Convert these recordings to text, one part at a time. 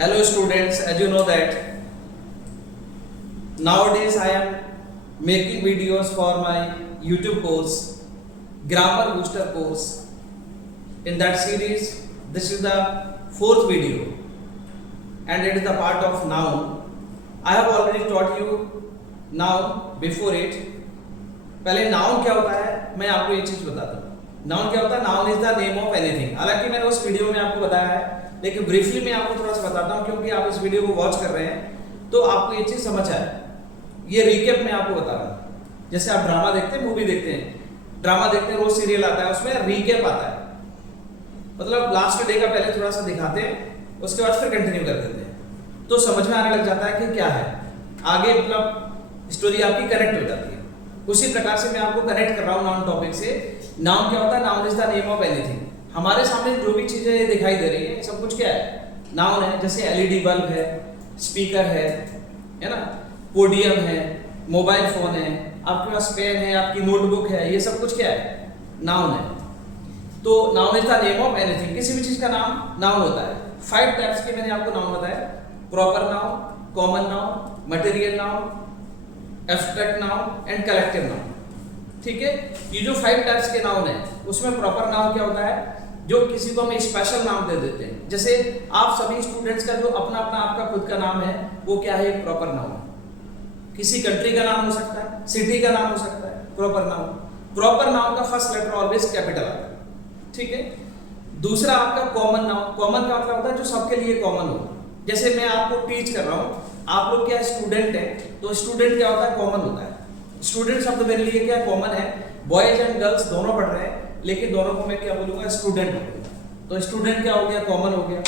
Hello students, as you know that nowadays I am making videos for my YouTube course, Grammar Booster course. In that series, this is the fourth video and it is the part of noun. I have already taught you noun before it. पहले noun क्या होता है मैं आपको एक चीज बताता हूँ। नाउन क्या होता है? Noun is the name of anything. हालांकि मैंने उस वीडियो में आपको बताया है, लेकिन ब्रीफली मैं आपको थोड़ा सा बताता हूँ क्योंकि आप इस वीडियो को वॉच कर रहे हैं तो आपको ये चीज समझ आए। ये रिकेप मैं आपको बता रहा हूँ। जैसे आप ड्रामा देखते हैं, मूवी देखते हैं, ड्रामा देखते हैं, रोज सीरियल आता है, उसमें रिकेप आता है, मतलब लास्ट डे का पहले थोड़ा सा दिखाते हैं, उसके बाद फिर कंटिन्यू कर देते हैं, तो समझ में आने लग जाता है कि क्या है आगे, मतलब स्टोरी आपकी कनेक्ट हो जाती है। उसी प्रकार से मैं आपको कनेक्ट कर रहा हूँ नाउन टॉपिक से। नाउन क्या होता है? Noun is the name of anything. हमारे सामने जो भी चीजें दिखाई दे रही है सब कुछ क्या है? नाउन है। जैसे एलईडी बल्ब है, स्पीकर है ना, पोडियम है, मोबाइल फोन है, आपके पास पेन है, आपकी नोटबुक है, ये सब कुछ क्या है? नाउन है। तो noun is the name of anything. किसी भी चीज का नाम नाउन होता है। 5 टाइप्स के मैंने आपको नाउन बताया: proper noun, common noun, material noun, abstract noun and collective noun. ठीक है, ये जो 5 टाइप्स के नाउन है उसमें प्रॉपर नाउन क्या होता है? जो किसी को हम स्पेशल नाम दे देते हैं। जैसे आप सभी स्टूडेंट्स का जो अपना अपना आपका खुद का नाम है वो क्या है? Proper noun. किसी कंट्री का नाम हो सकता है, सिटी का नाम हो सकता है, प्रॉपर नाउन। प्रॉपर नाउन का फर्स्ट लेटर ऑलवेज कैपिटल आता है। ठीक है। दूसरा आपका कॉमन नाउन। कॉमन का मतलब होता है जो सबके लिए कॉमन हो। जैसे मैं आपको टीच कर रहा हूँ, आप लोग क्या स्टूडेंट है, तो स्टूडेंट क्या होता है? कॉमन होता है। स्टूडेंट शब्द मेरे लिए क्या कॉमन है? बॉयज एंड गर्ल्स दोनों पढ़ रहे हैं, लेकिन दोनों को मैं क्या बोलूंगा? स्टूडेंट बोलूंगा। तो स्टूडेंट क्या हो गया? कॉमन हो गया।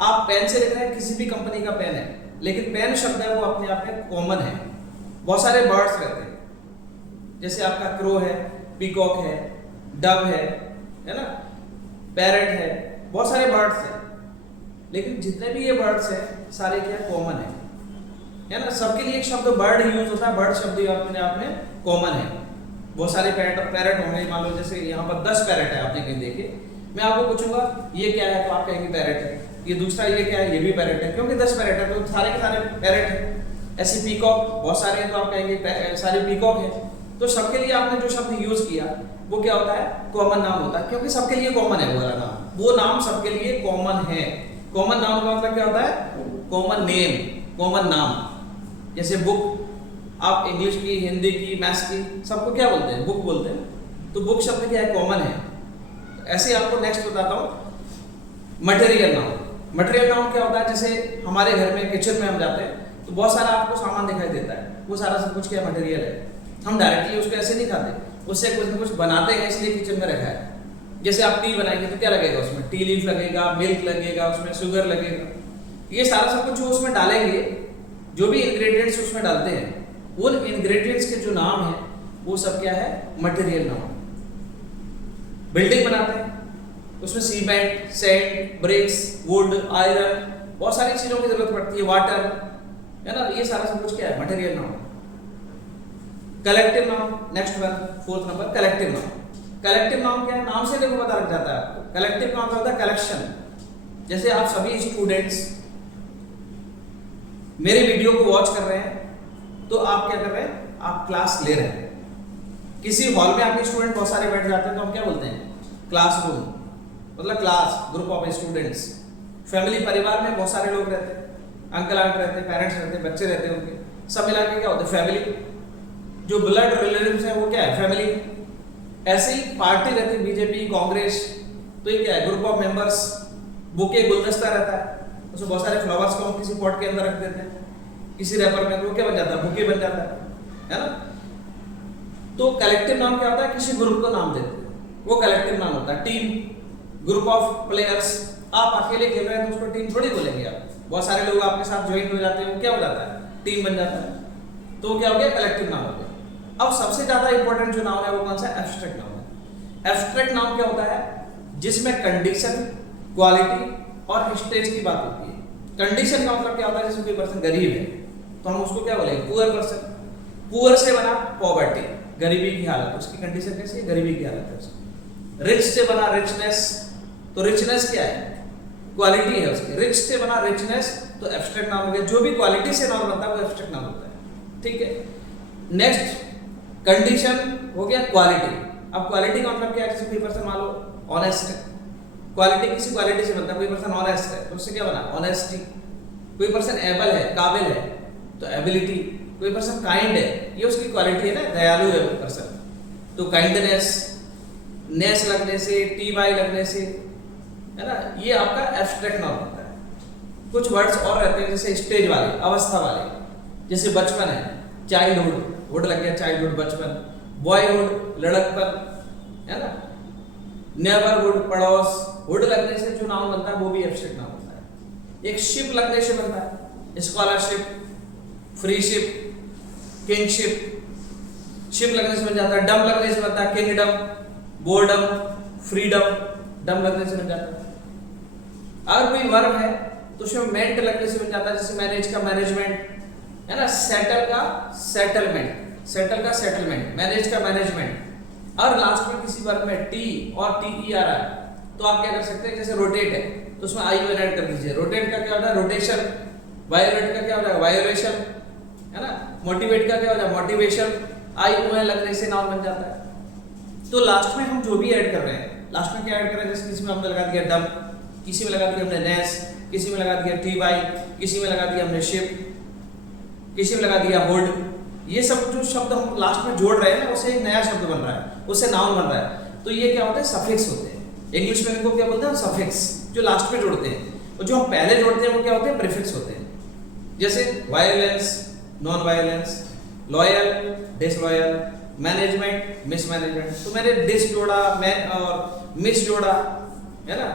आप पेन से लिख रहे हैं, किसी भी कंपनी का पेन है, लेकिन पेन शब्द है वो अपने आप में कॉमन है। बहुत सारे बर्ड्स रहते हैं, जैसे आपका क्रो है, पीकॉक है, डव है ना, पैरट है, बहुत सारे बर्ड्स हैं, लेकिन जितने भी ये बर्ड्स हैं सारे क्या कॉमन है ना। सबके लिए एक शब्द बर्ड यूज होता है। बर्ड शब्द अपने आप में कॉमन है। बहुत सारे पैरट होंगे, मान लो जैसे यहाँ पर 10 पैरट है, आपने कहीं देखे, मैं आपको पूछूंगा ये क्या है तो आप कहेंगे पैरट है। ये दूसरा ये क्या है? ये भी पैरट है, क्योंकि 10 पैरट है तो सारे के सारे पैरट है। ऐसे पीकॉक बहुत सारे हैं तो आप कहेंगे सारे पीकॉक है। तो सबके लिए आपने जो शब्द यूज किया वो क्या होता है? कॉमन नाम होता है, क्योंकि सबके लिए कॉमन है वो वाला नाम। वो नाम सबके लिए कॉमन है। कॉमन नाम का मतलब क्या होता है? कॉमन नेम, कॉमन नाम। जैसे बुक, आप इंग्लिश की, हिंदी की, मैथ्स की, सबको क्या बोलते हैं? बुक बोलते हैं। तो बुक शब्द क्या है? कॉमन है। ऐसे आपको नेक्स्ट बताता हूँ मटेरियल नाउन। मटेरियल नाउन क्या होता है? जैसे हमारे घर में किचन में हम जाते हैं तो बहुत सारा आपको सामान दिखाई देता है, वो सारा सब कुछ क्या मटेरियल है। हम डायरेक्टली उसको ऐसे नहीं खाते, उससे कुछ ना कुछ बनाते हैं, इसलिए किचन में रखा है। जैसे आप टी बनाएंगे तो क्या लगेगा उसमें? टी लीफ लगेगा, मिल्क लगेगा, उसमें शुगर लगेगा। ये सारा सब कुछ जो उसमें डालेंगे, जो भी इंग्रेडिएंट्स उसमें डालते हैं, उन इंग्रेडिएंट्स के जो नाम है वो सब क्या है? मटेरियल नाम। बिल्डिंग बनाते हैं, उसमें cement, sand, bricks, wood, iron, बहुत सारी चीजों की जरूरत पड़ती है, वाटर, है ना। ये सारा सब कुछ क्या है? मटेरियल नाम। Collective noun, next one, 4th number, collective noun. Collective noun क्या है? नाम से देखो पता लग जाता है आपको। कलेक्टिव नाउन क्या होता है? कलेक्शन। जैसे आप सभी स्टूडेंट्स मेरे वीडियो को वॉच कर रहे हैं तो आप क्या कर रहे हैं? आप क्लास ले रहे हैं। किसी हॉल में आपके स्टूडेंट बहुत सारे बैठ जाते हैं तो हम क्या बोलते हैं? क्लासरूम, मतलब class, group of students. Family, परिवार में बहुत सारे लोग रहते हैं, अंकल आंट रहते हैं, पेरेंट्स रहते हैं, बच्चे रहते हैं, उनके सब मिला के क्या होता है? फैमिली। जो ब्लड रिलेटिव्स है वो क्या है? फैमिली। ऐसे ही पार्टी रहती है, बीजेपी, कांग्रेस, तो ये क्या है? Group of members. बुके, गुलदस्ता रहता है, उसमें बहुत सारे फ्लावर्स को हम किसी पॉट के अंदर रख देते हैं, किसी रैपर में, तो क्या बन जाता है? बुके बन जाता है ना। तो कलेक्टिव नाम क्या होता है? किसी ग्रुप को नाम देते हैं, वो कलेक्टिव नाम होता है। Team, group of players. आप अकेले खेल रहे हैं तो उसको टीम थोड़ी बोलेंगे आप। बहुत सारे लोग आपके साथ ज्वाइन हो जाते हैं, वो क्या हो जाता है? टीम बन जाता है। तो क्या हो गया? कलेक्टिव नाम हो गया। अब सबसे ज्यादा इंपॉर्टेंट जो नाउन है वो कौन सा? एब्स्ट्रैक्ट नाउन है। एब्स्ट्रैक्ट नाउन क्या होता है? जिसमें कंडीशन, क्वालिटी और स्टेज की बात होती है। कंडीशन का मतलब क्या होता है? जैसे कोई पर्सन गरीब है तो हम उसको क्या बोलेंगे? Poor person. पुअर से बना पॉवर्टी, गरीबी की हालत, उसकी कंडीशन कैसी है? गरीबी की हालत है उसकी। रिच से बना रिचनेस, तो रिचनेस क्या है? क्वालिटी है उसकी। रिच से बना रिचनेस, तो एब्स्ट्रैक्ट नाउन हो गया। जो भी क्वालिटी से नाउन बनता है वो एब्स्ट्रैक्ट नाउन होता है, ठीक है। नेक्स्ट कंडीशन हो गया क्वालिटी। अब क्वालिटी का मतलब क्या है? जैसे कोई पर्सन मान लो ऑनेस्ट है, क्वालिटी किसी क्वालिटी से बनता है। कोई पर्सन ऑनेस्ट है तो उससे क्या बना? ऑनेस्टी। कोई पर्सन एबल है, काबिल है, तो एबिलिटी। कोई पर्सन काइंड है, ये उसकी क्वालिटी है ना, दयालु है पर्सन, तो काइंडनेस। नेस लगने से, टी वाई लगने से, है ना, ये आपका एब्स्ट्रैक्ट नाउन होता है। कुछ वर्ड्स और रहते हैं जैसे स्टेज वाले, अवस्था वाले, जैसे बचपन है, चाइल्डहुड, वुड लग गया चाइल्डहुड, बचपन। बॉयहुड, लड़कपन, है ना। नेबरहुड, पड़ोस। हुड लगने से जो नाउन बनता है वो भी एब्स्ट्रैक्ट नाउन होता है। एक शिप लगने से बनता है स्कॉलरशिप, फ्रीशिप, किंगशिप। शिप लगने से बन जाता है। डम लगने से बनता है किंगडम, बोर्डम, फ्रीडम। डम लगने से बन जाता है। अगर कोई वर्ब है तो उसमें मेंट लगने से बन जाता है, जैसे मैनेज का मैनेजमेंट, है ना। सेटल का सेटलमेंट, सेटल का सेटलमेंट, मैनेज का मैनेजमेंट। और लास्ट में किसी वर्ब में टी और टी ई आ रहा है तो आप क्या कर सकते हैं? जैसे रोटेट है तो उसमें आई ओ एन ऐड कर दीजिए। रोटेट का क्या होता है? रोटेशन। वायोलेट का क्या होता है? वायोलेशन, है ना। मोटिवेट का क्या होता है? मोटिवेशन। आई ओ एन लगने से नाउन बन जाता है। तो लास्ट में हम जो भी ऐड कर रहे हैं, लास्ट में क्या ऐड कर रहे हैं? जैसे किसी में हमने लगा दिया डम, किसी में लगा दिया हमने नेस, किसी में लगा दिया टी वाई, किसी में लगा दिया हमने शिप, किसी में लगा दिया हुड। ये सब जो शब्द हम लास्ट में जोड़ रहे हैं ना, उससे एक नया शब्द बन रहा है, उससे नाउन बन रहा है। तो ये क्या होता है? सफिक्स होते हैं। इंग्लिश में इनको क्या बोलते हैं? सफिक्स, जो लास्ट में जोड़ते हैं। और जो हम पहले जोड़ते हैं वो क्या होते हैं? प्रीफिक्स होते हैं। जैसे violence, non violence, loyal, disloyal, management, mismanagement. तो मैंने डिस जोड़ा, मैं और मिस जोड़ा, है ना।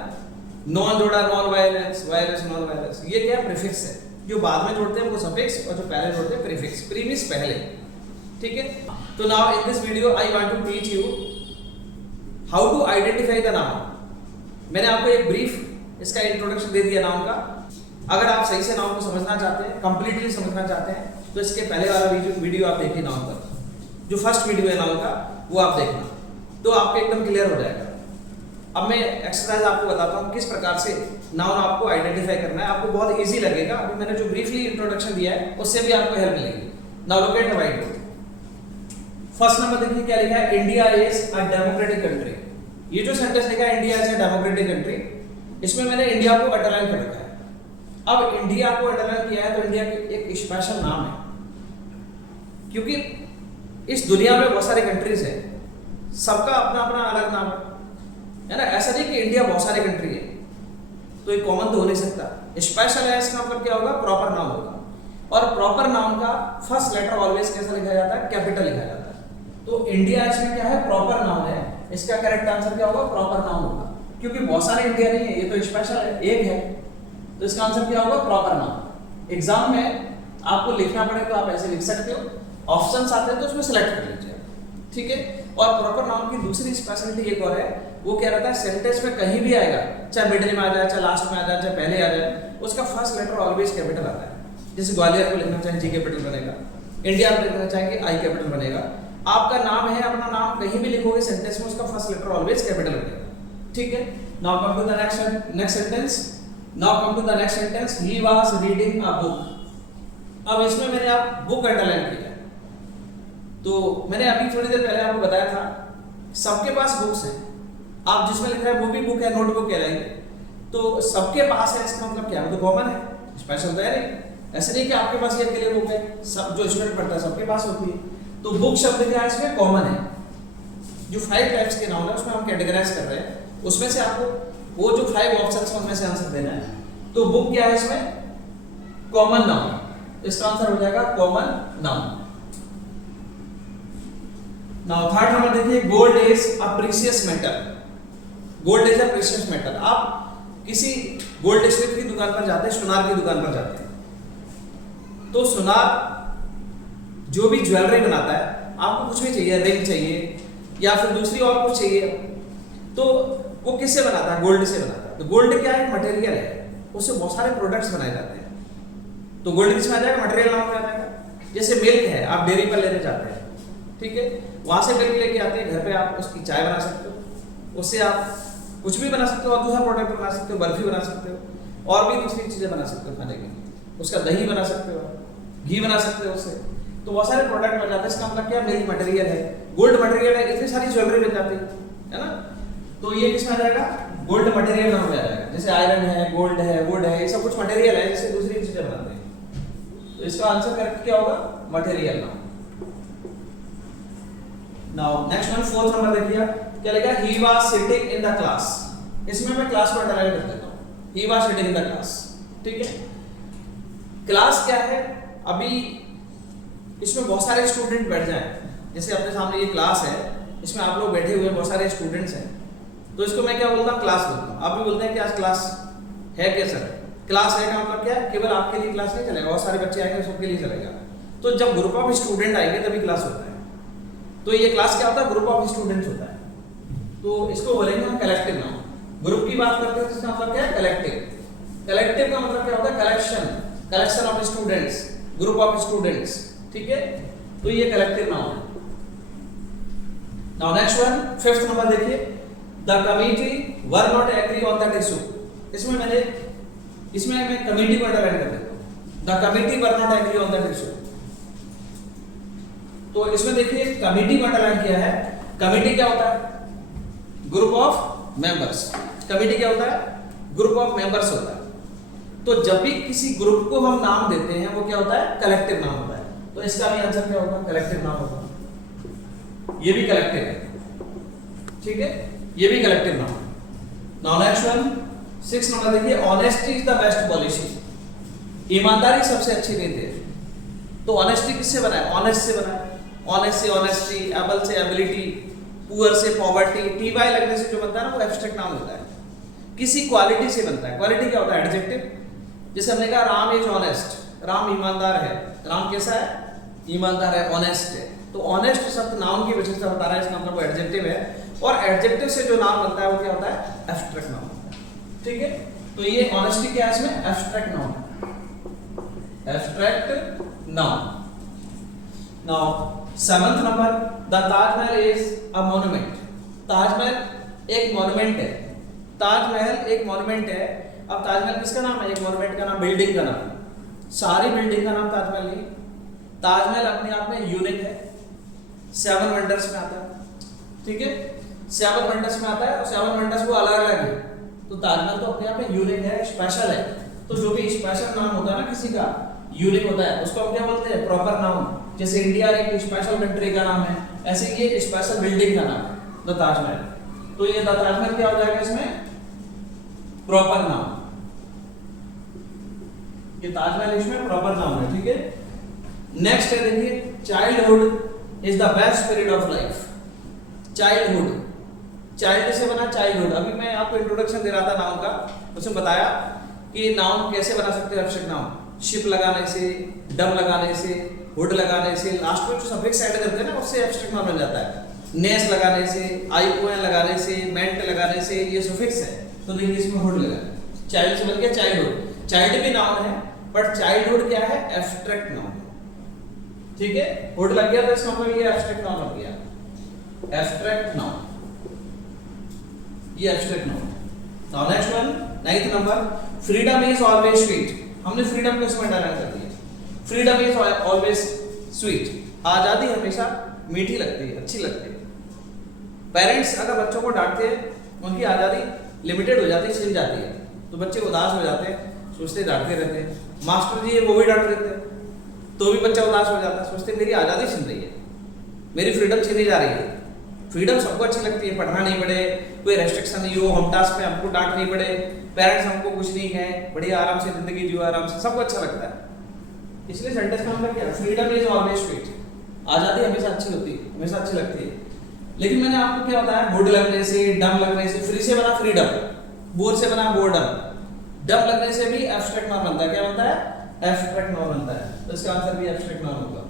नॉन जोड़ा, non violence, violence, non violence. ये क्या है? प्रीफिक्स है। जो बाद में जोड़ते हैं वो सफिक्स, और जो पहले जोड़ते हैं प्रीफिक्स। प्रीमिस पहले, ठीक है। तो now in this video I want to teach you how to identify the noun. मैंने आपको एक ब्रीफ इसका इंट्रोडक्शन दे दिया नाउन का। अगर आप सही से नाउन को समझना चाहते हैं, कंप्लीटली समझना चाहते हैं, तो इसके पहले वाला वीडियो आप देखिए नाउन का, जो फर्स्ट वीडियो है नाउन का, वो आप देखना, तो आपको एकदम क्लियर हो जाएगा। अब मैं एक्सरसाइज आपको बताता हूँ किस प्रकार से नाउन आपको आइडेंटिफाई करना है। आपको बहुत इजी लगेगा। अभी मैंने जो ब्रीफली इंट्रोडक्शन दिया है उससे भी आपको हेल्प मिलेगी। Now look at the white board. First number देखिए क्या लिखा है? India is a democratic country. ये जो सेंटेंस लिखा है India is a democratic country, इसमें मैंने इंडिया को अंडरलाइन कर रखा है। अब इंडिया को अंडरलाइन किया है तो इंडिया एक स्पेशल नाम है, क्योंकि इस दुनिया में बहुत सारी कंट्रीज है, सबका अपना अपना अलग नाम है ना। ऐसा नहीं कि इंडिया बहुत सारी कंट्री है तो ये कॉमन तो हो नहीं सकता। स्पेशल है, इसका मतलब क्या होगा? प्रॉपर नाउन होगा। और प्रॉपर नाउन का फर्स्ट लेटर ऑलवेज कैसा लिखा जाता है? कैपिटल लिखा जाता है। तो इंडिया इसमें क्या है? प्रॉपर नाउन है। इसका करेक्ट आंसर क्या होगा? प्रॉपर नाउन होगा, क्योंकि बहुत सारे इंडिया नहीं है, ये तो स्पेशल है, एक है, तो इसका आंसर क्या होगा? Proper noun. एग्जाम में आपको लिखना पड़े तो आप ऐसे लिख सकते हो, ऑप्शंस आते हैं तो उसमें सेलेक्ट कर लीजिए, ठीक है। और प्रॉपर नाउन की दूसरी स्पेशलिटी एक और है, वो क्या रहता है? सेंटेंस में कहीं भी आएगा, चाहे मिडिल में आ जाए, चाहे लास्ट में आ जाए, चाहे पहले आ जाए, उसका फर्स्ट लेटर ऑलवेज कैपिटल आता है। जैसे ग्वालियर को लिखना चाहे जी कैपिटल बनेगा, इंडिया में लिखना चाहेंगे आई कैपिटल बनेगा। आपका नाम है, अपना नाम कहीं भी लिखोगे सेंटेंस में, उसका फर्स्ट लेटर ऑलवेज कैपिटल बनेगा, ठीक है। Now come to the next sentence. Now come to the next sentence. He was reading a book. अब इसमें मैंने आप बुक अंडरलाइन किया, तो मैंने अभी थोड़ी देर पहले आपको बताया था सबके पास बुक्स हैं। आप जिसमें लिख रहे हैं वो भी बुक है, नोटबुक कहलाएगी। तो सबके पास है, इसका मतलब क्या है? वो तो कॉमन है, स्पेशल तो है नहीं। ऐसे नहीं कि आपके पास ये अकेले बुक है, सब जो स्टूडेंट पढ़ता है सबके पास होती है। तो बुक शब्द क्या है? इसमें कॉमन है। जो 5 टाइप्स के नाउन है उसमें हम कैटेगराइज कर रहे हैं, उसमें से आपको वो जो 5 ऑप्शंस हैं उनमें से आंसर देना है। तो बुक क्या है? इसमें कॉमन नाउन, इसका आंसर हो जाएगा common noun. Now third number देखिए, gold is a precious metal. Gold is a precious metal. आप किसी गोल्ड स्मिथ की दुकान पर जाते हैं, सुनार की दुकान पर जाते हैं, तो सुनार जो भी ज्वेलरी बनाता है, आपको कुछ भी चाहिए, रिंग चाहिए या फिर दूसरी और कुछ चाहिए, तो वो किससे बनाता है? गोल्ड से बनाता है। तो गोल्ड क्या है? मटेरियल है, उससे बहुत सारे प्रोडक्ट्स बनाए जाते हैं। तो गोल्ड किसमें आ जाएगा? मटेरियल नाम में आ जाएगा। जैसे मिल्क है, आप डेयरी पर लेने जाते हैं, ठीक है, वहां से मिल्क लेके आते हैं, घर पे आप उसकी चाय बना सकते हो, उससे आप कुछ भी बना सकते हो और दूसरा प्रोडक्ट बना सकते हो, बर्फी बना सकते हो। और भी दूसरी चीजें बना सकते हो खाने की, उसका दही बना सकते हो, घी बना सकते हो उससे, तो बहुत सारे प्रोडक्ट बन जाते हैं। इसका मतलब क्या, मिल्क मटेरियल है, गोल्ड मटेरियल है, इतनी सारी ज्वेलरी बन जाती है ना। तो ये किसमें आ जाएगा, गोल्ड मटेरियल नाम में आ जाएगा। जैसे आयरन है, गोल्ड है, वुड है, ये सब कुछ मटेरियल है जिससे दूसरी चीजें बनाते हैं। तो इसका आंसर करेक्ट क्या होगा, मटेरियल नाम। Now next one, fourth number देखिए क्या लिखा, he was sitting in the class. इसमें मैं क्लास को अंडरलाइन कर देता हूं, he was sitting in the class. ठीक है, क्लास क्या है, अभी इसमें बहुत सारे स्टूडेंट बैठ जाएं, जैसे अपने सामने ये क्लास है, इसमें आप लोग बैठे हुए बहुत सारे स्टूडेंट्स हैं, तो इसको मैं क्या बोलता हूँ, क्लास बोलता हूँ। आप भी बोलते हैं कि आज क्लास है क्या सर, क्लास है का मतलब क्या है, केवल आपके लिए क्लास नहीं चलेगा, बहुत सारे बच्चे आएंगे सबके लिए चलेगा। तो जब ग्रुप ऑफ स्टूडेंट आएंगे तभी क्लास होता है। तो ये क्लास क्या होता है, ग्रुप ऑफ स्टूडेंट्स होता है। तो इसको बोलेंगे हम कलेक्टिव नाउन। ग्रुप की बात करते हैं तो इसका मतलब क्या है, कलेक्टिव। कलेक्टिव का मतलब क्या होता है, collection, collection of students, group of students. ठीक है, तो ये कलेक्टिव नाउन है। Now next one, fifth number देखिए, the committee were not agree on that issue. इसमें मैं कमिटी को अंडरलाइन कर देता हूं, the committee were not agree on that issue. तो इसमें देखिए कमिटी को अंडरलाइन किया है। कमिटी क्या होता है, ग्रुप ऑफ मेंबर्स। कमिटी क्या होता है, ग्रुप ऑफ मेंबर्स होता है। तो जब भी किसी ग्रुप को हम नाम देते हैं वो क्या होता है, कलेक्टिव नाम होता है। तो इसका भी आंसर क्या होगा, कलेक्टिव नाम होगा। ये भी कलेक्टिव है, ठीक है, ये भी कलेक्टिव नाम। नाउ नेक्स्ट वन, 6 नंबर देखिए, honesty is the best policy. ईमानदारी सबसे अच्छी नीति है। तो ऑनेस्टी किससे बना है, ऑनेस्ट से बना है। ऑनेस्ट से ऑनेस्टी, एबल से एबिलिटी, पुअर से पॉवर्टी, टी वाई लगने से जो बनता है ना वो एब्स्ट्रैक्ट नाउन होता है। किसी क्वालिटी से बनता है। क्वालिटी क्या होता है, एडजेक्टिव। जैसे हमने कहा राम इज ऑनेस्ट, राम ईमानदार है। राम कैसा है, ईमानदार है, ऑनेस्ट है। तो ऑनेस्ट शब्द नाउन की वजह से बता रहा है, इसका मतलब वो एडजेक्टिव है। और एडजेक्टिव से जो नाउन बनता है वो क्या होता है, एब्स्ट्रैक्ट नाउन होता है। ठीक है, तो ये ऑनेस्टी क्या है, इसमें एब्स्ट्रैक्ट नाउन है, abstract noun. Now 7th number, the Taj Mahal is a monument. Taj Mahal एक मॉन्यूमेंट है। ताजमहल एक मॉन्यूमेंट है। अब ताजमहल किसका नाम है, एक मॉन्यूमेंट का नाम, बिल्डिंग का नाम। सारी बिल्डिंग का नाम ताजमहल नहीं। ताजमहल अपने आप में यूनिक है, 7 वंडर्स में आता है। ठीक है, 7 वंडर्स में आता है और 7 वंडर्स वो अलग अलग है। तो ताजमहल तो अपने आप में यूनिक है, स्पेशल है। तो जो भी स्पेशल नाम होता है ना किसी का, यूनिक होता है, उसको हम क्या बोलते हैं, प्रॉपर नाउन। जैसे इंडिया एक स्पेशल कंट्री का नाम है, ऐसे ये स्पेशल बिल्डिंग का नाम है, द ताजमहल। तो ये द ताजमहल क्या हो जाएगा इसमें, प्रॉपर नाउन। ये ताजमहल इसमें प्रॉपर नाउन है। ठीक है, नेक्स्ट है देखिए, childhood is the best period of life. Childhood, child से बना चाइल्डहुड। अभी मैं आपको इंट्रोडक्शन दे रहा था नाउन का, उसमें बताया कि नाउन कैसे बना सकते हैं, एब्स्ट्रैक्ट नाउन। शिप लगाने से, डम लगाने से, हुड लगाने से, लास्ट में जो सफिक्स ऐड करते हैं ना उससे एब्स्ट्रैक्ट नाउन बन जाता है। नेस लगाने से, आईओएन लगाने से, मेंट लगाने से, ये सफिक्स है। तो देखिए इसमें हुड लगा, चाइल्ड से बन गया चाइल्डहुड। चाइल्ड भी नाउन है, बट चाइल्डहुड क्या है, एब्स्ट्रैक्ट नाउन। ठीक है, हुड लग गया तो इसका मतलब ये एब्स्ट्रैक्ट नाउन लग गया, एब्स्ट्रैक्ट नाउन, ये abstract noun. Now next one, 9th number, freedom is always sweet. हमने फ्रीडम को इसमें डायरेक्ट कर दिया। Freedom is always sweet. आजादी हमेशा मीठी लगती है, अच्छी लगती है। पेरेंट्स अगर बच्चों को डांटते हैं, उनकी आजादी लिमिटेड हो जाती है, छिन जाती है, तो बच्चे उदास हो जाते हैं, सोचते डांटते रहते हैं। मास्टर जी वो भी डांट देते हैं तो भी बच्चा उदास हो जाता है, सोचते मेरी आजादी छिन रही है, मेरी फ्रीडम छीनी जा रही है। फ्रीडम सबको अच्छी लगती है, पढ़ना नहीं पड़े, कोई रेस्ट्रिक्शन नहीं हो, हम टास्क पे हमको डांट नहीं पड़े, पेरेंट्स हमको कुछ नहीं कहें, बढ़िया आराम से जिंदगी जियो, आराम से, सबको अच्छा लगता है। इसलिए सेंटेंस का मतलब क्या है, फ्रीडम इज ऑलवेज स्वीट। आजादी हमेशा अच्छी होती है, हमेशा अच्छी लगती है। लेकिन मैंने आपको क्या बताया, वुड लगने से, डम लगने से, फ्री से बना फ्रीडम, बोर से बना बोर्डम, डम लगने से भी एब्स्ट्रैक्ट नाउन बनता है। क्या बनता है, एब्स्ट्रैक्ट नाउन बनता है। तो इसका आंसर भी एब्स्ट्रैक्ट नाउन होगा।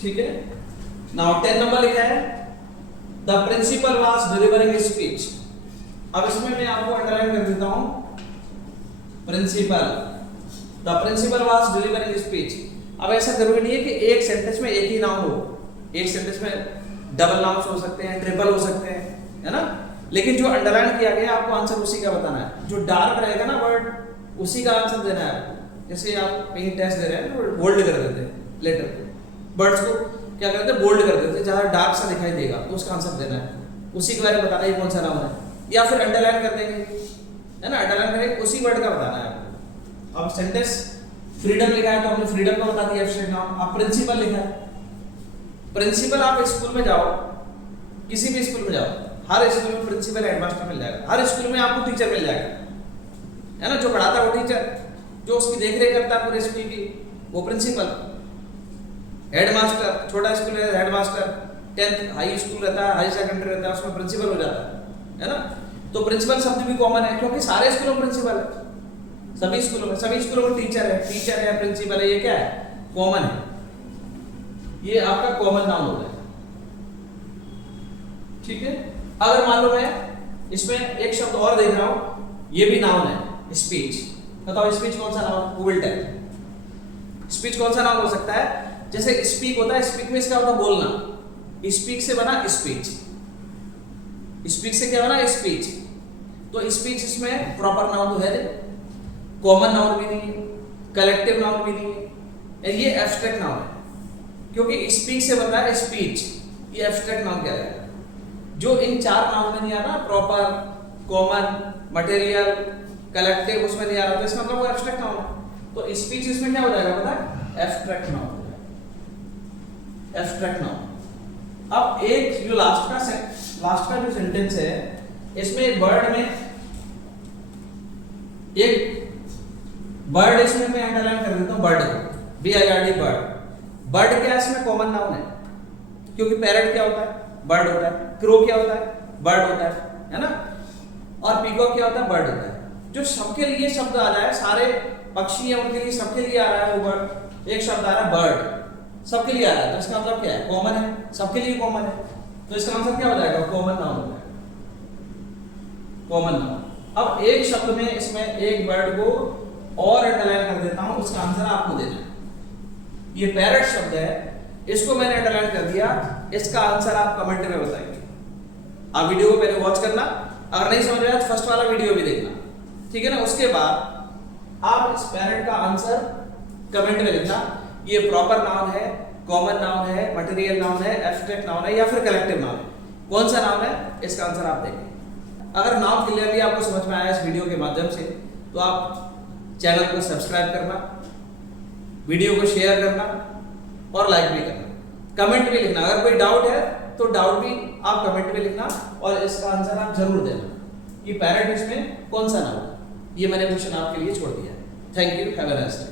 ठीक है, नाउ 10 नंबर लिखा है, the principal was delivering speech. अब इसमें मैं आपको अंडरलाइन कर देता हूं, principal, the principal was delivering speech. अब ऐसा जरूरी नहीं है कि एक सेंटेंस में एक ही नाउन हो, एक सेंटेंस में डबल नाउन्स हो सकते हैं, ट्रिपल हो सकते हैं, है ना। लेकिन जो अंडरलाइन किया गया आपको आंसर उसी का बताना है। जो डार्क रहेगा ना वर्ड उसी का आंसर देना है आपको। जैसे आप कहीं टेस्ट दे रहे हैं तो बोल्ड कर देते हैं लेटर को, वर्ड्स को क्या करते हैं बोल्ड कर देते हैं, जहाँ डार्क सा दिखाई देगा तो उसका आंसर देना है, उसी के बारे में बताना है कौन सा नाउन है। या फिर अंडरलाइन कर देंगे, है ना, अंडरलाइन करेंगे उसी वर्ड का बताना है आपको। अब सेंटेंस फ्रीडम लिखा है तो हमने फ्रीडम का बता दिया एब्स्ट्रैक्ट नाउन। अब प्रिंसिपल लिखा है, प्रिंसिपल आप स्कूल में जाओ, किसी भी स्कूल में जाओ, हर स्कूल में प्रिंसिपल हेडमास्टर मिल जाएगा, हर स्कूल में आपको टीचर मिल जाएगा, है ना, जो पढ़ाता है वो टीचर, जो उसकी देखरेख करता है पूरे स्कूल की वो प्रिंसिपल। हेडमास्टर, छोटा स्कूल है हेडमास्टर, 10th हाई स्कूल रहता है, हाई सेकेंडरी रहता है, उसमें प्रिंसिपल हो जाता है ना। तो प्रिंसिपल शब्द भी कॉमन है क्योंकि सारे स्कूलों में प्रिंसिपल है, सभी स्कूलों में टीचर है प्रिंसिपल है, ये क्या है कॉमन है, ये आपका कॉमन नाउन होता है, ठीक है। अगर मान लो मैं इसमें एक शब्द और देख रहा हूं, ये भी नाउन है स्पीच, बताओ स्पीच कौन सा नाउन, गूगल टैग। स्पीच कौन सा नाउन हो सकता है, जैसे स्पीक होता है, स्पीक में इसका होता है बोलना, स्पीक से बना स्पीच, स्पीक से क्या बना स्पीच, तो स्पीच इसमें प्रॉपर नाउन तो है नहीं, कॉमन नाउन भी नहीं है, कलेक्टिव नाउन भी नहीं है, ये एब्स्ट्रैक्ट नाउन है क्योंकि स्पीक से बन रहा है स्पीच, ये एब्स्ट्रैक्ट नाउन क्या है, जो इन चार नाउन में नहीं आ रहा, प्रॉपर, कॉमन, मटेरियल, कलेक्टिव उसमें नहीं आ रहा, तो इसका मतलब वो एब्स्ट्रैक्ट नाउन है। तो स्पीच इसमें क्या हो जाएगा पता है, एब्स्ट्रैक्ट नाउन हो जाएगा, एब्स्ट्रैक्ट नाउन। अब एक जो लास्ट का जो सेंटेंस है, इसमें एक वर्ड में बर्ड इसमें मैं अंडरलाइन कर देता हूं, बर्ड को, BIRD बर्ड। बर्ड क्या है, इसमें कॉमन नाउन है क्योंकि पैरट क्या होता है, बर्ड होता है, क्रो क्या होता है, बर्ड होता है ना, और पीकॉक क्या होता है, बर्ड होता है। जो सबके लिए शब्द आ जाए, सारे पक्षी है उनके लिए, सबके लिए आ रहा है वो वर्ड, एक शब्द आ रहा है बर्ड, सबके लिए आ रहा है, तो इसका मतलब क्या है, कॉमन है, सबके लिए कॉमन है, तो इसका आंसर क्या हो जाएगा, कॉमन नाउन हो जाएगा, कॉमन नाउन। अब एक शब्द में इसमें एक वर्ड को और अंडरलाइन कर देता हूं, उसका आंसर आपको देना है। ये पैरट शब्द है, इसको मैंने अंडरलाइन कर दिया, इसका आंसर आप कमेंट में बताइए। आप वीडियो को पहले वॉच करना, अगर नहीं समझ आया तो फर्स्ट वाला वीडियो भी देखना, ठीक है ना। उसके बाद आप इस पैरट का आंसर कमेंट में लिखना, ये प्रॉपर नाउन है, कॉमन नाउन है, मटेरियल नाउन है, एब्स्ट्रैक्ट नाउन है या फिर कलेक्टिव नाउन है, कौन सा नाउन है, इसका आंसर आप देंगे। अगर नाउन क्लियरली आपको समझ में आया इस वीडियो के माध्यम से, तो आप चैनल को सब्सक्राइब करना, वीडियो को शेयर करना और लाइक भी करना, कमेंट भी लिखना। अगर कोई डाउट है तो डाउट भी आप कमेंट में लिखना और इसका आंसर आप जरूर देना, कि पैरट इसमें कौन सा नाउन, ये मैंने क्वेश्चन आपके लिए छोड़ दिया है। Thank you, have a nice day.